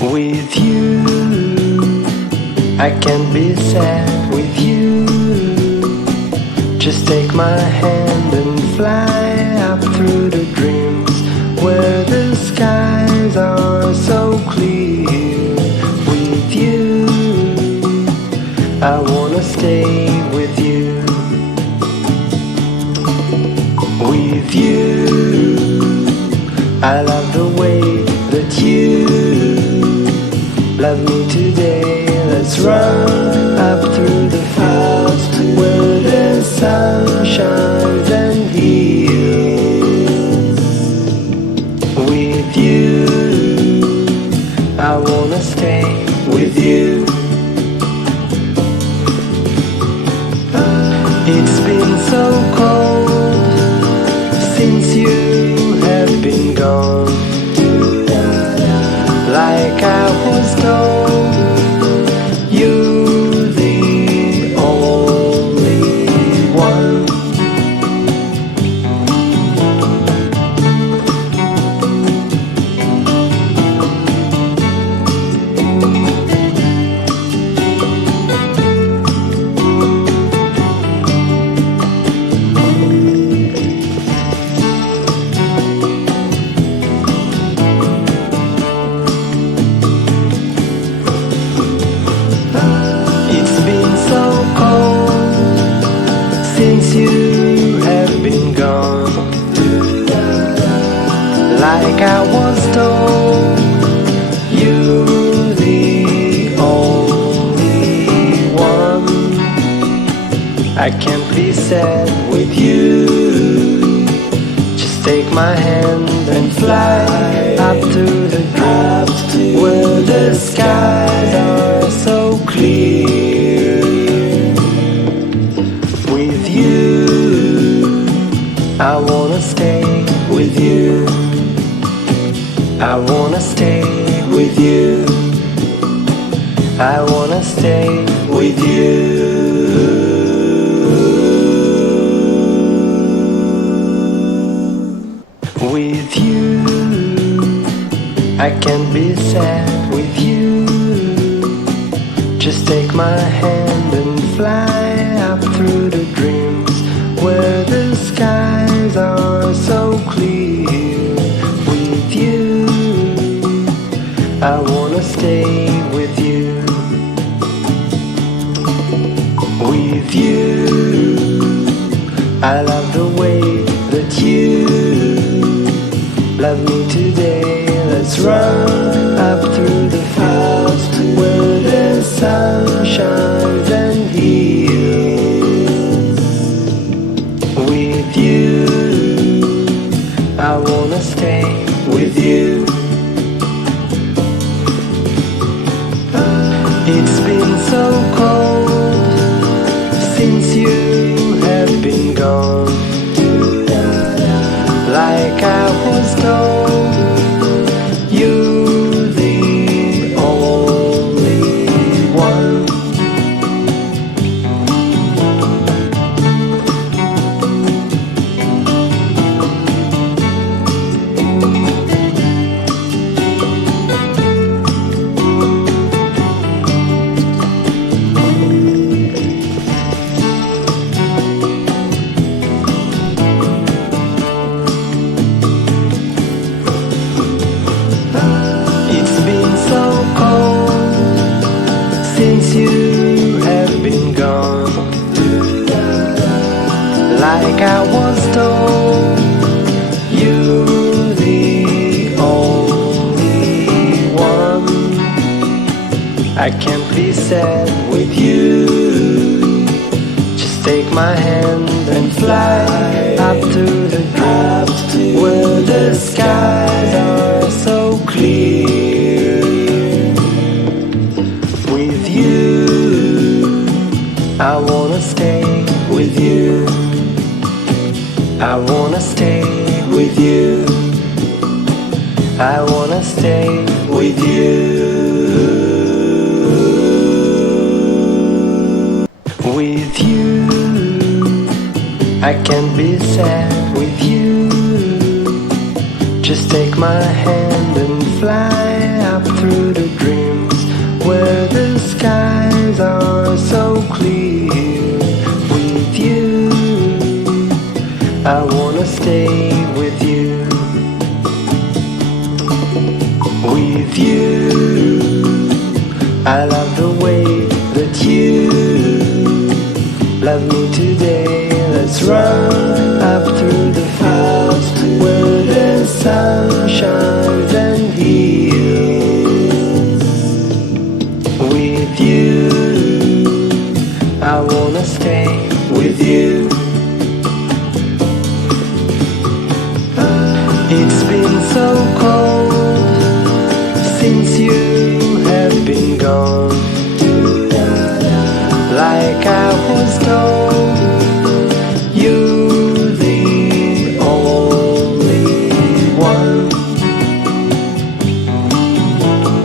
With you, I can't be sad with you. Just take my hand and fly up through the dreams where the skies are so clear. With you, I wanna stay with you. With you, I love the way that you love me today. Let's run up through the fields where the sun shines and heals. With you, I wanna stay with you. It's been so cold since you have been gone. Like I was told, you're the only one. Since you have been gone, like I was told, you're the only one. I can't be sad with you. Just take my hand and fly up to the dreams where the skies are so clear. With you, I wanna stay with you. I wanna stay with you. I wanna stay with you. With you, I can't be sad with you. Just take my hand and fly up through the dreams where the skies are so clear. With you, I wanna stay with you. With you, I love the way that you love me today. Let's run up through the fields where the sun shines and heals. With you, I wanna stay with you. It's been so cold since you have been gone. Like I was told, you're the only one. Since you have been gone, like I was told, you're the only one. I can't be sad with you. Just take my hand and fly up to the dreams where the skies are so clear. With you, I wanna stay with you. I wanna stay with you. I wanna stay with you. With you, I can't be sad with you. Just take my hand and fly up through the with you. I love the way that you love me today. Let's run up through the fields where the sun shines and heals. With you, I wanna stay with you. It's been so cold since you have been gone.